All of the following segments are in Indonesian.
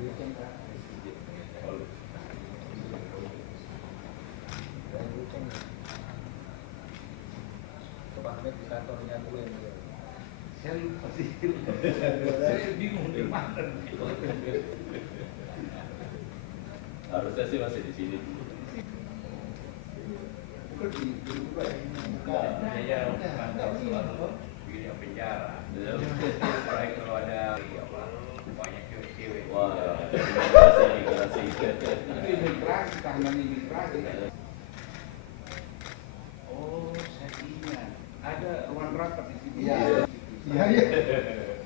Kepala di kantornya gue nih. Saya lupa sih. Saya bingung di mana. Harusnya sih masih di sini. Ya, kantor selalu begini penjara. Baik kalau ada banyak cewek-cewek. Wah, imigrasi. Imigrasi, tahanan imigrasi. Oh, saya ingat. Ada ruang rapat di sini. Iya.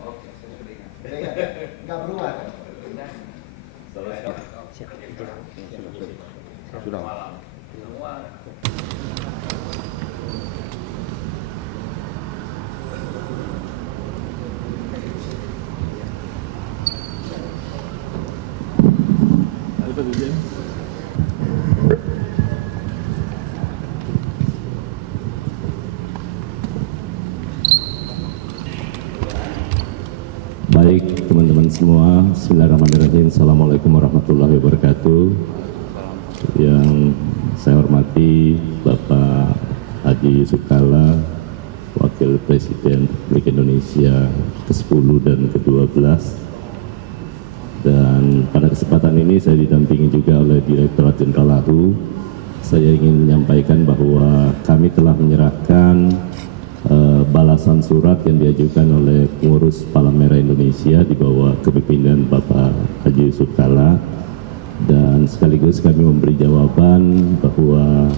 Oke, saya sudah ingat. Nggak berubah kan? Sudah. Malam. Semua. Baik teman-teman semua, bismillahirrahmanirrahim. Assalamualaikum warahmatullahi wabarakatuh. Yang saya hormati Bapak Haji Yusuf Kalla, Wakil Presiden Republik Indonesia ke-10 dan ke-12. Dan pada kesempatan ini saya didampingi juga oleh Direktorat Jenderal AHU. Saya ingin menyampaikan bahwa kami telah menyerahkan balasan surat yang diajukan oleh pengurus Palang Merah Indonesia di bawah kepemimpinan Bapak Haji Yusuf Kalla, dan sekaligus kami memberi jawaban bahwa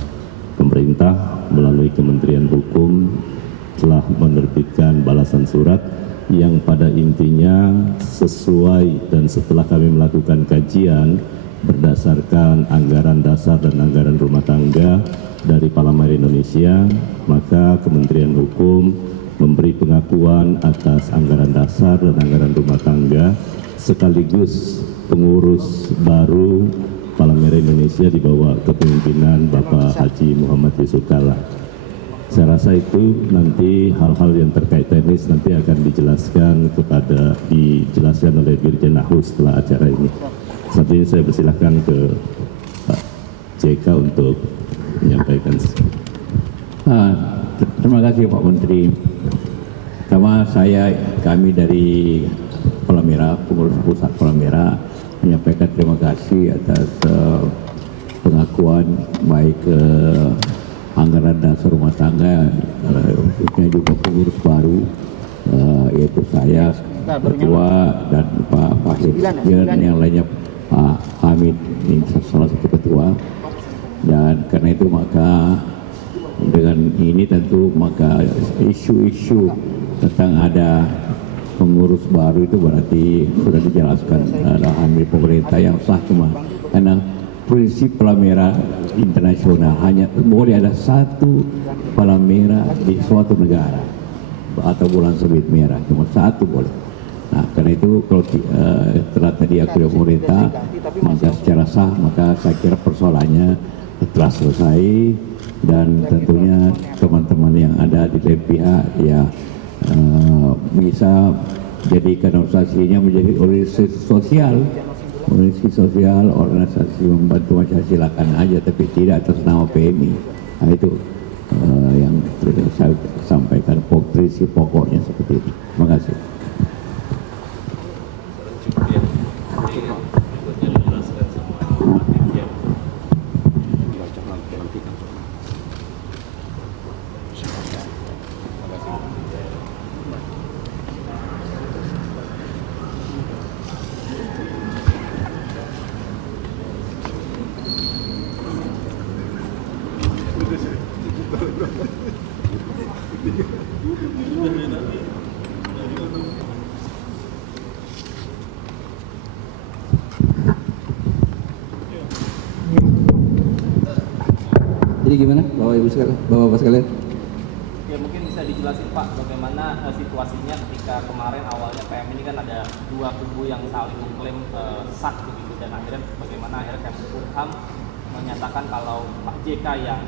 pemerintah melalui Kementerian Hukum telah menerbitkan balasan surat yang pada intinya sesuai, dan setelah kami melakukan kajian berdasarkan anggaran dasar dan anggaran rumah tangga dari Palang Merah Indonesia, maka Kementerian Hukum memberi pengakuan atas anggaran dasar dan anggaran rumah tangga sekaligus pengurus baru Palang Merah Indonesia di bawah kepemimpinan Bapak Haji Muhammad Yusuf Kalla. Saya rasa itu nanti hal-hal yang terkait teknis nanti akan dijelaskan oleh Dirjen AHU setelah acara ini. Saat ini saya persilahkan ke Pak JK untuk menyampaikan. Terima kasih Pak Menteri. Kami dari Palang Merah, pengurus pusat Palang Merah, menyampaikan terima kasih atas pengakuan baik anggaran dasar rumah tangga, khususnya juga pengurus baru, yaitu saya, Ketua, dan Pak Fahid, dan yang lainnya Pak Hamid, ini salah satu Ketua. Dan karena itu maka dengan ini tentu maka isu-isu tentang ada pengurus baru itu berarti sudah dijelaskan oleh pemerintah yang sah, cuma karena prinsip Palang Merah internasional hanya boleh ada satu Palang Merah di suatu negara atau bulan sabit merah, cuma satu boleh. Nah, karena itu kalau telah diakui pemerintah maka secara sah, maka saya kira persoalannya telah selesai, dan tentunya teman-teman yang ada di lain pihak ya bisa jadikan organisasinya menjadi organisasi sosial, organisasi membantu masyarakat, silakan aja, tapi tidak atas nama PMI. Nah, itu yang saya sampaikan, prinsip pokoknya seperti itu. Terima kasih. Jadi gimana Bapak-Bapak sekalian? Ya mungkin bisa dijelasin Pak bagaimana situasinya ketika kemarin awalnya PM ini kan ada dua kubu yang saling mengklaim sah begitu, dan akhirnya bagaimana akhirnya Kemenkumham menyatakan kalau Pak JK yang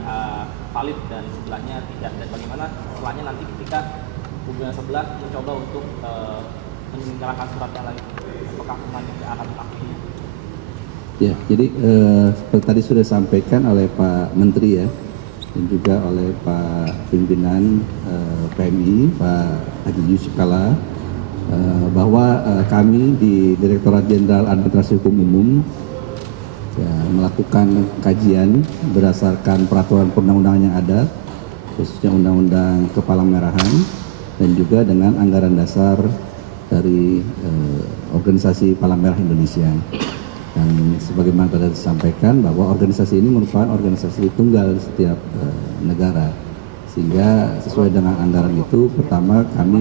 valid dan sebelahnya tidak, dan bagaimana setelahnya nanti ketika kubu yang sebelah mencoba untuk menyerahkan suratnya lagi, apakah nanti akan mengakui Ya, jadi seperti tadi sudah disampaikan oleh Pak Menteri ya, dan juga oleh Pak Pimpinan PMI, Pak Haji Yusuf Kalla, bahwa kami di Direktorat Jenderal Administrasi Hukum Umum ya, melakukan kajian berdasarkan peraturan perundang-undangan yang ada, khususnya Undang-Undang Kepalamerahan, dan juga dengan anggaran dasar dari Organisasi Palang Merah Indonesia. Dan sebagaimana tadi disampaikan bahwa organisasi ini merupakan organisasi tunggal di setiap negara, sehingga sesuai dengan anggaran itu, pertama kami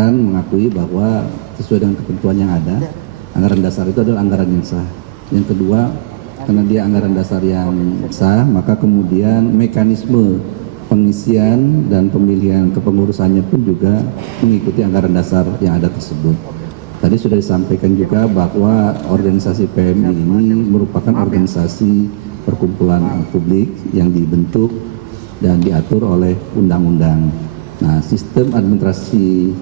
mengakui bahwa sesuai dengan ketentuan yang ada, anggaran dasar itu adalah anggaran yang sah. Yang kedua, karena dia anggaran dasar yang sah, maka kemudian mekanisme pengisian dan pemilihan kepengurusannya pun juga mengikuti anggaran dasar yang ada tersebut. Tadi sudah disampaikan juga bahwa organisasi PMI ini merupakan organisasi perkumpulan publik yang dibentuk dan diatur oleh undang-undang. Nah, sistem administrasi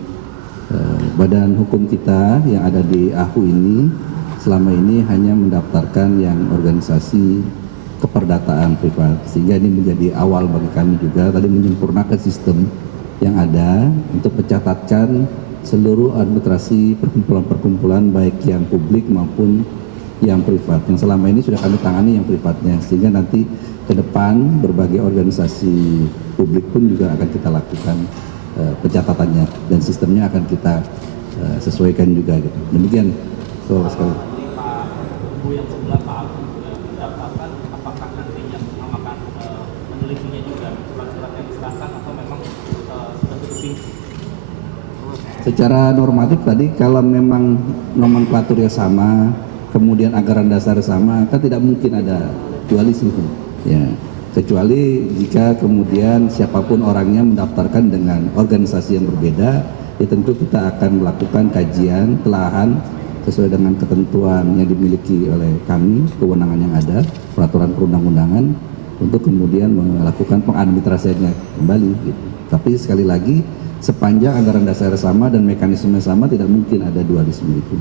badan hukum kita yang ada di AHU ini selama ini hanya mendaftarkan yang organisasi keperdataan privat, sehingga ini menjadi awal bagi kami juga tadi menyempurnakan sistem yang ada untuk mencatatkan seluruh administrasi perkumpulan-perkumpulan baik yang publik maupun yang privat. Yang selama ini sudah kami tangani yang privatnya, sehingga nanti ke depan berbagai organisasi publik pun juga akan kita lakukan pencatatannya dan sistemnya akan kita sesuaikan juga gitu. Demikian Bapak sekali. Pak Ibu yang sebelah Pak Agung juga mendaftarkan, apakah nantinya akan menelitinya juga surat-surat yang diserahkan atau memang sudah bersih? Secara normatif tadi kalau memang nomenklaturnya sama, kemudian anggaran dasar sama, kan tidak mungkin ada dualisme. Ya, kecuali jika kemudian siapapun orangnya mendaftarkan dengan organisasi yang berbeda, ya tentu kita akan melakukan kajian, telahan sesuai dengan ketentuan yang dimiliki oleh kami, kewenangan yang ada, peraturan perundang-undangan, untuk kemudian melakukan pengadministrasiannya kembali. Gitu. Tapi sekali lagi, sepanjang anggaran dasar sama dan mekanisme sama, tidak mungkin ada dualisme itu.